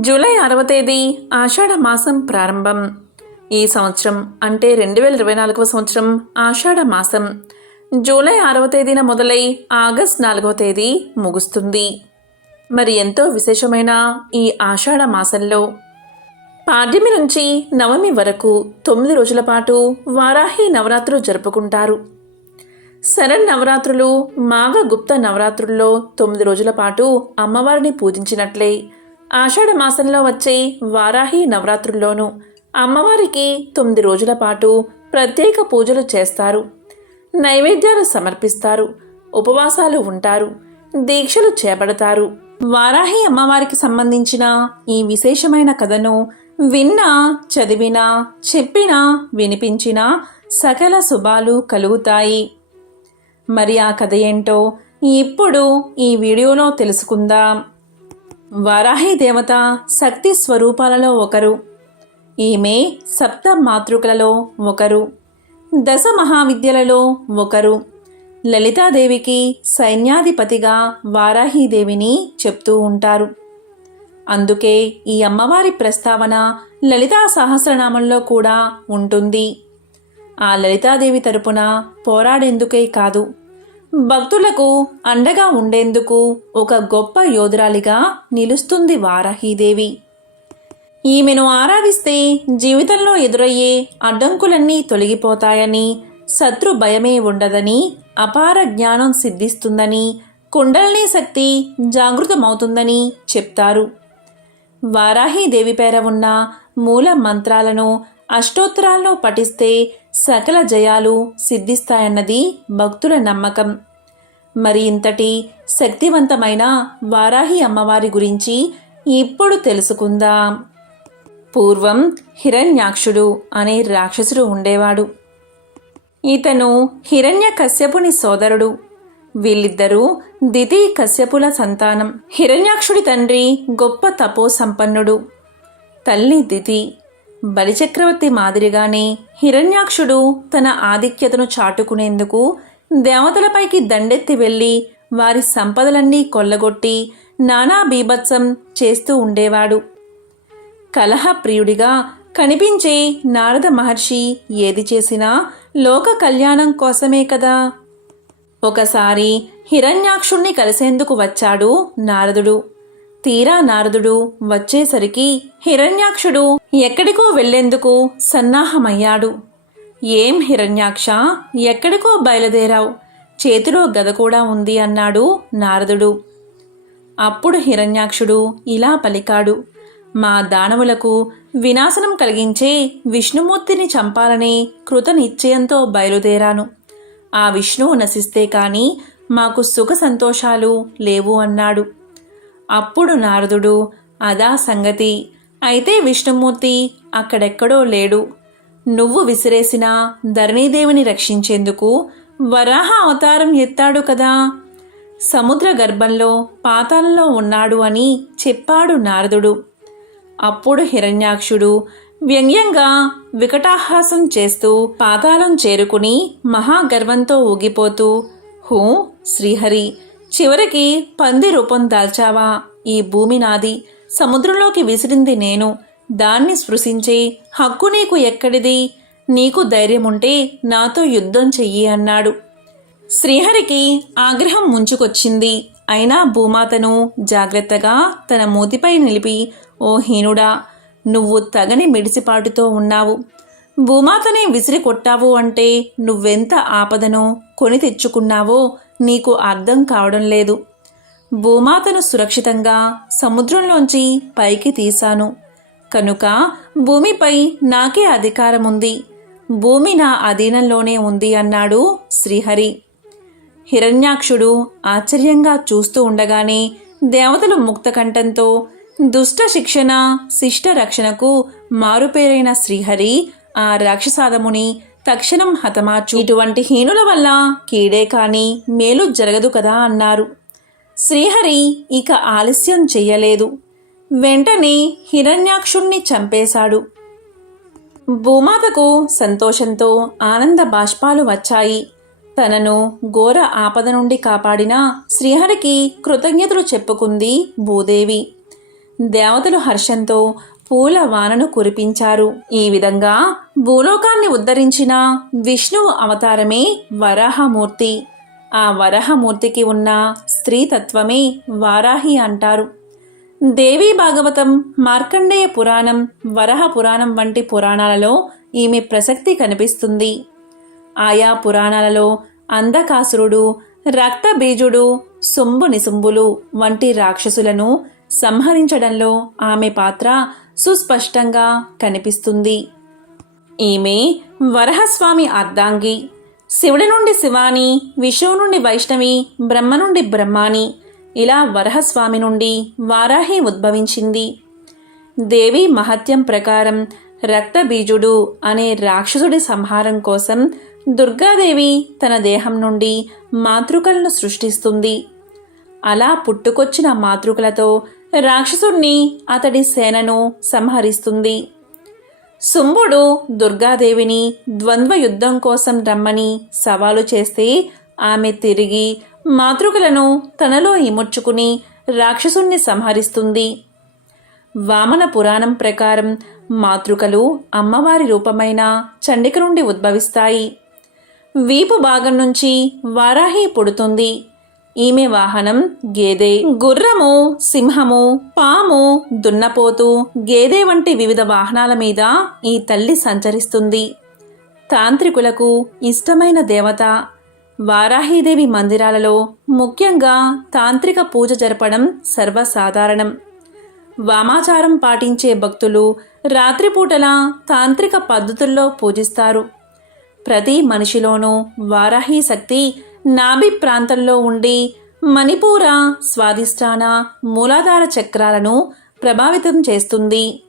July ఆరవ తేదీ ఆషాఢ మాసం ప్రారంభం. ఈ సంవత్సరం అంటే రెండు వేల ఇరవై నాలుగవ సంవత్సరం ఆషాఢ మాసం. జూలై ఆరవ తేదీన మొదలై ఆగస్ట్ నాలుగవ తేదీ ముగుస్తుంది. మరి ఎంతో విశేషమైన ఈ ఆషాఢ మాసంలో? పాడ్యమి నుంచి నవమి వరకు తొమ్మిది రోజుల పాటు వారాహి నవరాత్రులు జరుపుకుంటారు. శరణ్ నవరాత్రులు మాఘ గుప్త నవరాత్రుల్లో తొమ్మిది రోజుల పాటు అమ్మవారిని పూజించినట్లే ఆషాఢ మాసంలో వచ్చే వారాహి నవరాత్రుల్లోనూ అమ్మవారికి తొమ్మిది రోజుల పాటు ప్రత్యేక పూజలు చేస్తారు. నైవేద్యాలు సమర్పిస్తారు. ఉపవాసాలు ఉంటారు. దీక్షలు చేపడతారు. వారాహి అమ్మవారికి సంబంధించిన ఈ విశేషమైన కథను విన్నా చదివినా చెప్పినా వినిపించినా సకల శుభాలు కలుగుతాయి. మరి ఆ కథ ఏంటో ఇప్పుడు ఈ వీడియోలో తెలుసుకుందాం. వరాహి దేవత శక్తి స్వరూపాలలో ఒకరు. ఈమె సప్త మాతృకలలో ఒకరు. దశ మహావిద్యలలో ఒకరు. లలితాదేవికి సైన్యాధిపతిగా వారాహీదేవిని చెప్తూ ఉంటారు. అందుకే ఈ అమ్మవారి ప్రస్తావన లలితా సహస్రనామంలో కూడా ఉంటుంది. ఆ లలితాదేవి తరపున పోరాడేందుకే కాదు. భక్తులకు అండగా ఉండేందుకు ఒక గొప్ప యోధురాలిగా నిలుస్తుంది వారాహీదేవి. ఈమెను ఆరాధిస్తే జీవితంలో ఎదురయ్యే అడ్డంకులన్నీ తొలగిపోతాయని శత్రు భయమే ఉండదని అపార జ్ఞానం సిద్ధిస్తుందని కుండల్నీ శక్తి జాగృతమవుతుందని చెప్తారు. వారాహీదేవి పేర ఉన్న మూల మంత్రాలను అష్టోత్తరాల్లో పఠిస్తే సకల జయాలు సిద్ధిస్తాయన్నది భక్తుల నమ్మకం. మరి ఇంతటి శక్తివంతమైన వారాహి అమ్మవారి గురించి ఇప్పుడు తెలుసుకుందాం. పూర్వం హిరణ్యాక్షుడు అనే రాక్షసుడు ఉండేవాడు. ఇతను హిరణ్య కశ్యపుని సోదరుడు. వీళ్ళిద్దరూ దితి కశ్యపుల సంతానం. హిరణ్యాక్షుడి తండ్రి గొప్ప తపో సంపన్నుడు తల్లి దితి బలిచక్రవర్తి మాదిరిగానే హిరణ్యాక్షుడు తన ఆధిక్యతను చాటుకునేందుకు దేవతలపైకి దండెత్తి వెళ్ళి వారి సంపదలన్నీ కొల్లగొట్టి నానా బీభత్సం చేస్తూ ఉండేవాడు. కలహప్రియుడిగా కనిపించే నారద మహర్షి ఏది చేసినా లోక కళ్యాణం కోసమే కదా. ఒకసారి హిరణ్యాక్షుణ్ణి కలిసేందుకు వచ్చాడు నారదుడు. తీరా నారదుడు వచ్చేసరికి హిరణ్యాక్షుడు ఎక్కడికో వెళ్ళేందుకు సన్నాహమయ్యాడు. ఏం హిరణ్యాక్ష ఎక్కడికో బయలుదేరావు? చేతిలో గద కూడా ఉంది అన్నాడు నారదుడు. అప్పుడు హిరణ్యాక్షుడు ఇలా పలికాడు. మా దానవులకు వినాశనం కలిగించే విష్ణుమూర్తిని చంపాలని కృత నిశ్చయంతో బయలుదేరాను. ఆ విష్ణువు నశిస్తే కాని మాకు సుఖ సంతోషాలు లేవు అన్నాడు. అప్పుడు నారదుడు అదా సంగతి. అయితే విష్ణుమూర్తి అక్కడెక్కడో లేడు. నువ్వు విసిరేసిన ధరణీదేవిని రక్షించేందుకు వరాహ అవతారం ఎత్తాడు కదా. సముద్ర గర్భంలో పాతాళంలో ఉన్నాడు అని చెప్పాడు నారదుడు. అప్పుడు హిరణ్యాక్షుడు వ్యంగ్యంగా వికటాహాసం చేస్తూ పాతాళం చేరుకుని మహాగర్వంతో ఊగిపోతూ హూ శ్రీహరి చివరికి పంది రూపం దాల్చావా? ఈ భూమి నాది. సముద్రంలోకి విసిరింది నేను. దాన్ని స్పృశించి హక్కు నీకు ఎక్కడిది? నీకు ధైర్యముంటే నాతో యుద్ధం చెయ్యి అన్నాడు. శ్రీహరికి ఆగ్రహం ముంచుకొచ్చింది. అయినా భూమాతను జాగ్రత్తగా తన మూతిపై నిలిపి ఓ హీనుడా నువ్వు తగని మిడిసిపాటుతో ఉన్నావు. భూమాతని విసిరి కొట్టావు అంటే నువ్వెంత ఆపదను కొని తెచ్చుకున్నావో నీకు అర్థం కావడం లేదు. భూమాతను సురక్షితంగా సముద్రంలోంచి పైకి తీశాను. కనుక భూమిపై నాకే అధికారముంది. భూమి నా అధీనంలోనే ఉంది అన్నాడు శ్రీహరి. హిరణ్యాక్షుడు ఆశ్చర్యంగా చూస్తూ ఉండగానే దేవతలు ముక్తకంఠంతో దుష్ట శిక్షణ శిష్ట రక్షణకు మారుపేరైన శ్రీహరి ఆ రాక్షసాదముని తక్షణం హతమార్చు. ఇటువంటి హీనుల వల్ల కీడే కాని మేలు జరగదు కదా అన్నారు. శ్రీహరి ఇక ఆలస్యం చెయ్యలేదు. వెంటనే హిరణ్యాక్షుణ్ణి చంపేశాడు. భూమాతకు సంతోషంతో ఆనంద బాష్పాలు వచ్చాయి. తనను ఘోర ఆపద నుండి కాపాడిన శ్రీహరికి కృతజ్ఞతలు చెప్పుకుంది భూదేవి. దేవతలు హర్షంతో పూల వానను కురిపించారు. ఈ విధంగా భూలోకాన్ని ఉద్ధరించిన విష్ణువు అవతారమే వరాహమూర్తి. ఆ వరాహమూర్తికి ఉన్న స్త్రీతత్వమే వారాహి అంటారు. దేవీ భాగవతం మార్కండేయ పురాణం వరహ పురాణం వంటి పురాణాలలో ఈమె ప్రసక్తి కనిపిస్తుంది. ఆయా పురాణాలలో అంధకాసురుడు రక్తబీజుడు సొంబు నిసుంబులు వంటి రాక్షసులను సంహరించడంలో ఆమె పాత్ర సుస్పష్టంగా కనిపిస్తుంది. ఈమె వరహస్వామి అర్ధాంగి. శివుడి నుండి శివాని విష్ణువు నుండి వైష్ణవి బ్రహ్మ నుండి బ్రహ్మాని ఇలా వరహస్వామి నుండి వారాహి ఉద్భవించింది. దేవి మహత్యం ప్రకారం రక్తబీజుడు అనే రాక్షసుడి సంహారం కోసం దుర్గాదేవి తన దేహం నుండి మాతృకలను సృష్టిస్తుంది. అలా పుట్టుకొచ్చిన మాతృకలతో రాక్షసుణ్ణి అతడి సేనను సంహరిస్తుంది. శుంభుడు దుర్గాదేవిని ద్వంద్వ యుద్ధం కోసం రమ్మని సవాలు చేస్తే ఆమె తిరిగి మాతృకలను తనలో ఇముడ్చుకుని రాక్షసుణ్ణి సంహరిస్తుంది. వామన పురాణం ప్రకారం మాతృకలు అమ్మవారి రూపమైన చండిక నుండి ఉద్భవిస్తాయి. వీపు భాగం నుంచి వారాహి పుడుతుంది. ఈమె వాహనం గేదె గుర్రము సింహము పాము దున్నపోతు గేదె వంటి వివిధ వాహనాల మీద ఈ తల్లి సంచరిస్తుంది. తాంత్రికులకు ఇష్టమైన దేవత వారాహీదేవి మందిరాలలో ముఖ్యంగా తాంత్రిక పూజ జరపడం సర్వసాధారణం. వామాచారం పాటించే భక్తులు రాత్రిపూటల తాంత్రిక పద్ధతుల్లో పూజిస్తారు. ప్రతి మనిషిలోనూ వారాహి శక్తి నాభి ప్రాంతంలో ఉండి మణిపూర స్వాధిష్టాన మూలాధార చక్రాలను ప్రభావితం చేస్తుంది.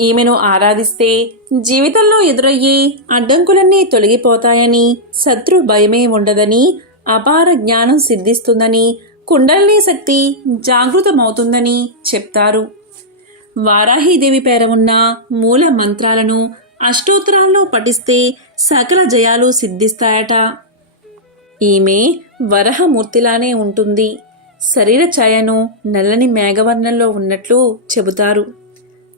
ఈమెను ఆరాధిస్తే జీవితంలో ఎదురయ్యే అడ్డంకులన్నీ తొలగిపోతాయని శత్రు భయమే ఉండదని అపార జ్ఞానం సిద్ధిస్తుందని కుండలిని శక్తి జాగృతమవుతుందని చెప్తారు. వారాహీదేవి పేర ఉన్న మూల మంత్రాలను అష్టోత్తరాల్లో పఠిస్తే సకల జయాలు సిద్ధిస్తాయట. ఈమె వరహమూర్తిలానే ఉంటుంది. శరీర ఛాయను నల్లని మేఘవర్ణంలో ఉన్నట్లు చెబుతారు.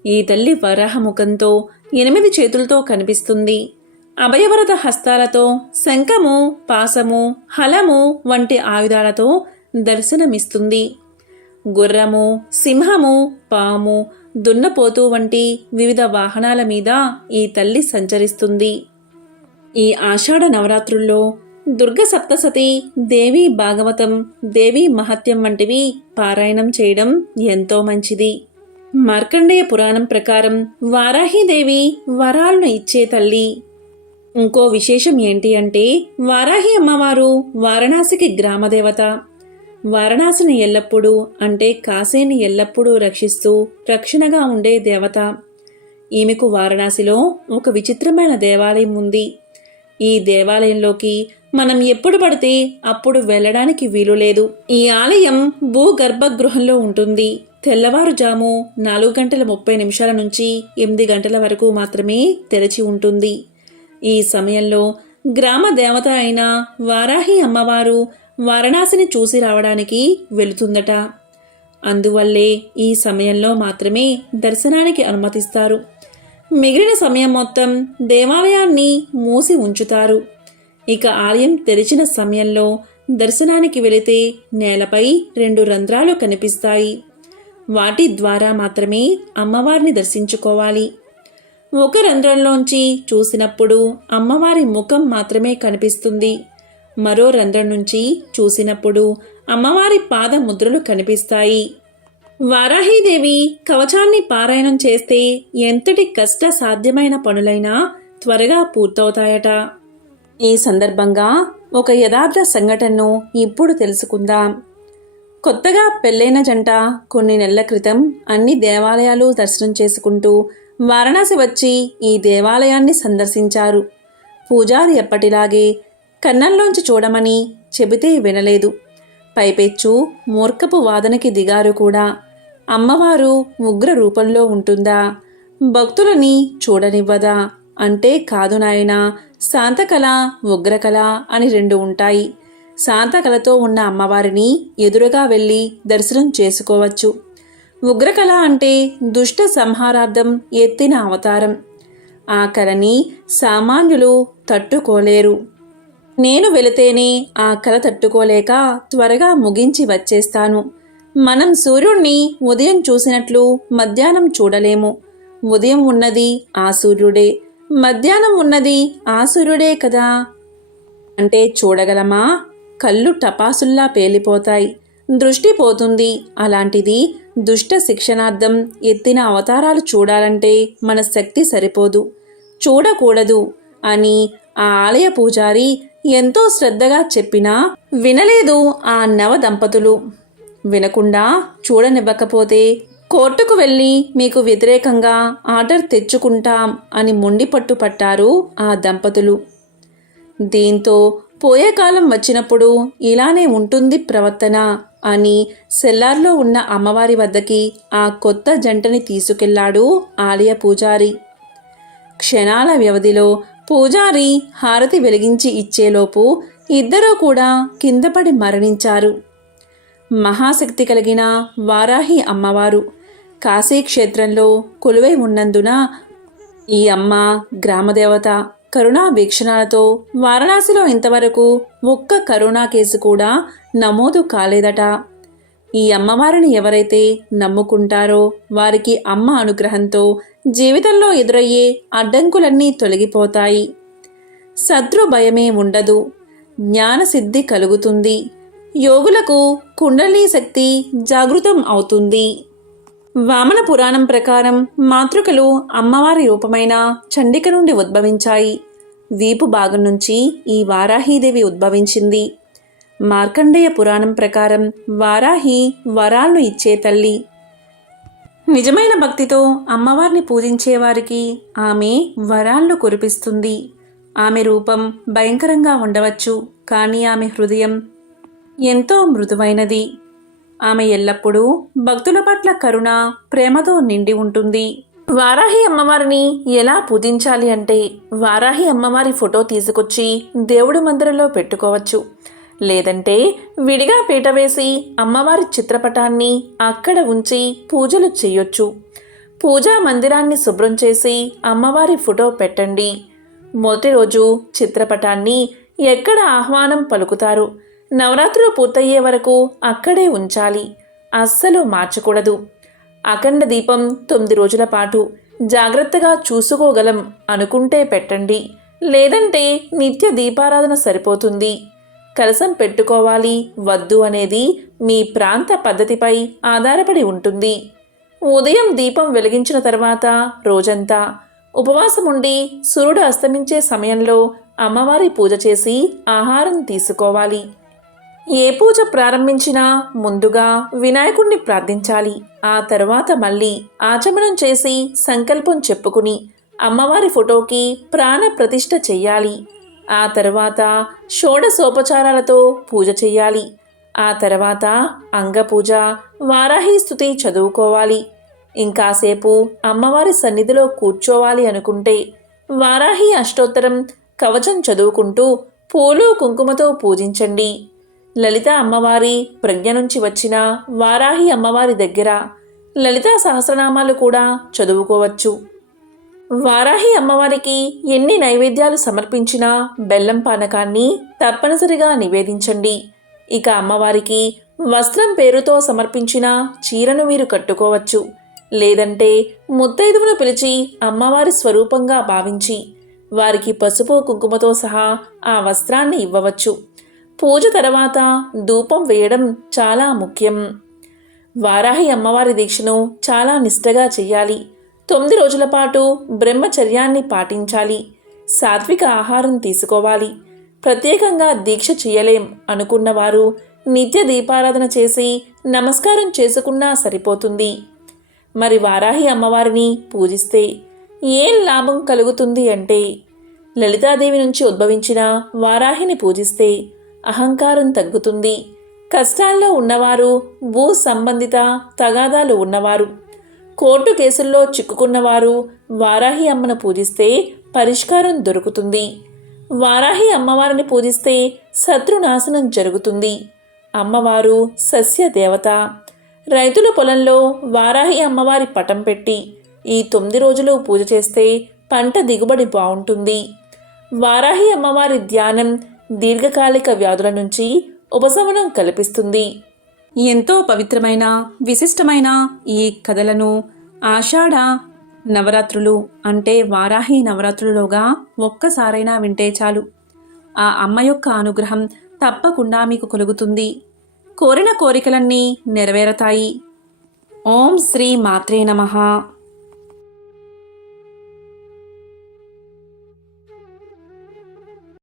ఈ తల్లి వరాహముఖంతో ఎనిమిది చేతులతో కనిపిస్తుంది. అభయవరత హస్తాలతో శంఖము పాసము హలము వంటి ఆయుధాలతో దర్శనమిస్తుంది. గుర్రము సింహము పాము దున్నపోతు వంటి వివిధ వాహనాల మీద ఈ తల్లి సంచరిస్తుంది. ఈ ఆషాఢ నవరాత్రుల్లో దుర్గ సప్తసతి దేవి భాగవతం దేవి మహత్యం వంటివి పారాయణం చేయడం ఎంతో మంచిది. మార్కండేయ పురాణం ప్రకారం వారాహిదేవి వరాలను ఇచ్చే తల్లి. ఇంకో విశేషం ఏంటి అంటే వారాహి అమ్మవారు వారణాసికి గ్రామదేవత. వారణాసిని ఎల్లప్పుడూ అంటే కాశీని ఎల్లప్పుడూ రక్షిస్తూ రక్షణగా ఉండే దేవత. ఈమెకు వారణాసిలో ఒక విచిత్రమైన దేవాలయం ఉంది. ఈ దేవాలయంలోకి మనం ఎప్పుడు పడితే అప్పుడు వెళ్ళడానికి వీలు లేదు. ఈ ఆలయం భూగర్భ గృహంలో ఉంటుంది. తెల్లవారుజాము నాలుగు గంటల ముప్పై నిమిషాల నుంచి ఎనిమిది గంటల వరకు మాత్రమే తెరచి ఉంటుంది. ఈ సమయంలో గ్రామ దేవత అయిన వారాహి అమ్మవారు వారణాసిని చూసి రావడానికి వెళుతుందట. అందువల్లే ఈ సమయంలో మాత్రమే దర్శనానికి అనుమతిస్తారు. మిగిలిన సమయం మొత్తం దేవాలయాన్ని మూసి ఉంచుతారు. ఇక ఆలయం తెరిచిన సమయంలో దర్శనానికి వెళితే నేలపై రెండు రంధ్రాలు కనిపిస్తాయి. వాటి ద్వారా మాత్రమే అమ్మవారిని దర్శించుకోవాలి. ఒక రంధ్రంలోంచి చూసినప్పుడు అమ్మవారి ముఖం మాత్రమే కనిపిస్తుంది. మరో రంధ్రం నుంచి చూసినప్పుడు అమ్మవారి పాద ముద్రలు కనిపిస్తాయి. వారాహీదేవి కవచాన్ని పారాయణం చేస్తే ఎంతటి కష్ట సాధ్యమైన పనులైనా త్వరగా పూర్తవుతాయట. ఈ సందర్భంగా ఒక యథార్థ సంఘటనను ఇప్పుడు తెలుసుకుందాం. కొత్తగా పెళ్ళైన జంట కొన్ని నెలల క్రితం అన్ని దేవాలయాలు దర్శనం చేసుకుంటూ వారణాసి వచ్చి ఈ దేవాలయాన్ని సందర్శించారు. పూజారి ఎప్పటిలాగే కన్నంలోంచి చూడమని చెబితే వినలేదు. పైపెచ్చు మూర్ఖపు వాదనకి దిగారు కూడా. అమ్మవారు ఉగ్ర రూపంలో ఉంటుందా? భక్తులని చూడనివ్వదా? అంటే కాదు నాయనా శాంతకళ ఉగ్రకళ అని రెండు ఉంటాయి. శాంతకళతో ఉన్న అమ్మవారిని ఎదురుగా వెళ్ళి దర్శనం చేసుకోవచ్చు. ఉగ్రకళ అంటే దుష్ట సంహారార్థం ఎత్తిన అవతారం. ఆ కళని సామాన్యులు తట్టుకోలేరు. నేను వెళితేనే ఆ కళ తట్టుకోలేక త్వరగా ముగించి వచ్చేస్తాను. మనం సూర్యుణ్ణి ఉదయం చూసినట్లు మధ్యాహ్నం చూడలేము. ఉదయం ఉన్నది ఆ సూర్యుడే. మధ్యాహ్నం ఉన్నది ఆసురుడే కదా. అంటే చూడగలమా? కళ్ళు టపాసుల్లా పేలిపోతాయి. దృష్టి పోతుంది. అలాంటిది దుష్ట శిక్షణార్థం ఎత్తిన అవతారాలు చూడాలంటే మన శక్తి సరిపోదు. చూడకూడదు అని ఆ ఆలయ పూజారి ఎంతో శ్రద్ధగా చెప్పినా వినలేదు ఆ నవ దంపతులు వినకుండా చూడనివ్వకపోతే కోర్టుకు వెళ్ళి మీకు వ్యతిరేకంగా ఆర్డర్ తెచ్చుకుంటాం అని మొండి పట్టుపట్టారు ఆ దంపతులు. దీంతో పోయే కాలం వచ్చినప్పుడు ఇలానే ఉంటుంది ప్రవర్తన అని సెల్లార్లో ఉన్న అమ్మవారి వద్దకి ఆ కొత్త జంటని తీసుకెళ్ళాడు ఆలయ పూజారి. క్షణాల వ్యవధిలో పూజారి హారతి వెలిగించి ఇచ్చేలోపు ఇద్దరూ కూడా కిందపడి మరణించారు. మహాశక్తి కలిగిన వారాహి అమ్మవారు. కాశీక్షేత్రంలో కొలువై ఉన్నందున ఈ అమ్మ గ్రామదేవత కరుణా వీక్షణాలతో వారణాసిలో ఇంతవరకు ఒక్క కరోనా కేసు కూడా నమోదు కాలేదట. ఈ అమ్మవారిని ఎవరైతే నమ్ముకుంటారో వారికి అమ్మ అనుగ్రహంతో జీవితంలో ఎదురయ్యే అడ్డంకులన్నీ తొలగిపోతాయి. శత్రు భయమే ఉండదు. జ్ఞానసిద్ధి కలుగుతుంది. యోగులకు కుండలీ శక్తి జాగృతం అవుతుంది. వామన పురాణం ప్రకారం మాతృకలు అమ్మవారి రూపమైన చండిక నుండి ఉద్భవించాయి. వీపు భాగం నుంచి ఈ వారాహీదేవి ఉద్భవించింది. మార్కండేయ పురాణం ప్రకారం వారాహి వరాలను ఇచ్చే తల్లి. నిజమైన భక్తితో అమ్మవారిని పూజించేవారికి ఆమె వరాలను కురిపిస్తుంది. ఆమె రూపం భయంకరంగా ఉండవచ్చు కానీ ఆమె హృదయం ఎంతో మృదువైనది. ఆమె ఎల్లప్పుడూ భక్తుల పట్ల కరుణ ప్రేమతో నిండి ఉంటుంది. వారాహి అమ్మవారిని ఎలా పూజించాలి అంటే వారాహి అమ్మవారి ఫోటో తీసుకొచ్చి దేవుడి మందిరంలో పెట్టుకోవచ్చు. లేదంటే విడిగా పీట వేసి అమ్మవారి చిత్రపటాన్ని అక్కడ ఉంచి పూజలు చేయొచ్చు. పూజా మందిరాన్ని శుభ్రం చేసి అమ్మవారి ఫోటో పెట్టండి. మొదటి రోజు చిత్రపటాన్ని ఎక్కడ ఆహ్వానం పలుకుతారు? నవరాత్రులు పూర్తయ్యే వరకు అక్కడే ఉంచాలి. అస్సలు మార్చకూడదు. అఖండ దీపం తొమ్మిది రోజుల పాటు జాగ్రత్తగా చూసుకోగలం అనుకుంటే పెట్టండి. లేదంటే నిత్య దీపారాధన సరిపోతుంది. కలసం పెట్టుకోవాలి. వద్దు అనేది మీ ప్రాంత పద్ధతిపై ఆధారపడి ఉంటుంది. ఉదయం దీపం వెలిగించిన తర్వాత రోజంతా ఉపవాసం ఉండి సూర్యుడు అస్తమించే సమయంలో అమ్మవారి పూజ చేసి ఆహారం తీసుకోవాలి. ఏ పూజ ప్రారంభించినా ముందుగా వినాయకుణ్ణి ప్రార్థించాలి. ఆ తర్వాత మళ్ళీ ఆచమనం చేసి సంకల్పం చెప్పుకుని అమ్మవారి ఫోటోకి ప్రాణ ప్రతిష్ఠ చెయ్యాలి. ఆ తర్వాత షోడశోపచారాలతో పూజ చెయ్యాలి. ఆ తర్వాత అంగపూజ వారాహి స్థుతి చదువుకోవాలి. ఇంకాసేపు అమ్మవారి సన్నిధిలో కూర్చోవాలి అనుకుంటే వారాహి అష్టోత్తరం కవచం చదువుకుంటూ పూలు కుంకుమతో పూజించండి. లలిత అమ్మవారి ప్రజ్ఞ నుంచి వచ్చిన వారాహి అమ్మవారి దగ్గర లలితా సహస్రనామాలు కూడా చదువుకోవచ్చు. వారాహి అమ్మవారికి ఎన్ని నైవేద్యాలు సమర్పించినా బెల్లం పానకాన్ని తప్పనిసరిగా నివేదించండి. ఇక అమ్మవారికి వస్త్రం పేరుతో సమర్పించిన చీరను మీరు కట్టుకోవచ్చు. లేదంటే ముత్తైదువును పిలిచి అమ్మవారి స్వరూపంగా భావించి వారికి పసుపు కుంకుమతో సహా ఆ వస్త్రాన్ని ఇవ్వవచ్చు. పూజ తర్వాత ధూపం వేయడం చాలా ముఖ్యం. వారాహి అమ్మవారి దీక్షను చాలా నిష్టగా చేయాలి. తొమ్మిది రోజుల పాటు బ్రహ్మచర్యాన్ని పాటించాలి. సాత్విక ఆహారం తీసుకోవాలి. ప్రత్యేకంగా దీక్ష చేయలేం అనుకున్నవారు నిత్య దీపారాధన చేసి నమస్కారం చేసుకున్నా సరిపోతుంది. మరి వారాహి అమ్మవారిని పూజిస్తే ఏం లాభం కలుగుతుంది అంటే లలితాదేవి నుంచి ఉద్భవించిన వారాహిని పూజిస్తే అహంకారం తగ్గుతుంది. కష్టాల్లో ఉన్నవారు భూ సంబంధిత తగాదాలు ఉన్నవారు. కోర్టు కేసుల్లో చిక్కుకున్నవారు వారాహి అమ్మను పూజిస్తే పరిష్కారం దొరుకుతుంది. వారాహి అమ్మవారిని పూజిస్తే శత్రునాశనం జరుగుతుంది. అమ్మవారు సస్య దేవత రైతుల పొలంలో వారాహి అమ్మవారి పటం పెట్టి ఈ తొమ్మిది రోజులు పూజ చేస్తే పంట దిగుబడి బాగుంటుంది. వారాహి అమ్మవారి ధ్యానం దీర్ఘకాలిక వ్యాధుల నుంచి ఉపశమనం కల్పిస్తుంది. ఎంతో పవిత్రమైన విశిష్టమైన ఈ కథలను ఆషాఢ నవరాత్రులు అంటే వారాహి నవరాత్రులుగా ఒక్కసారైనా వింటే చాలు. ఆ అమ్మ యొక్క అనుగ్రహం తప్పకుండా మీకు కలుగుతుంది. కోరిన కోరికలన్నీ నెరవేరతాయి. ఓం శ్రీ మాత్రే నమః.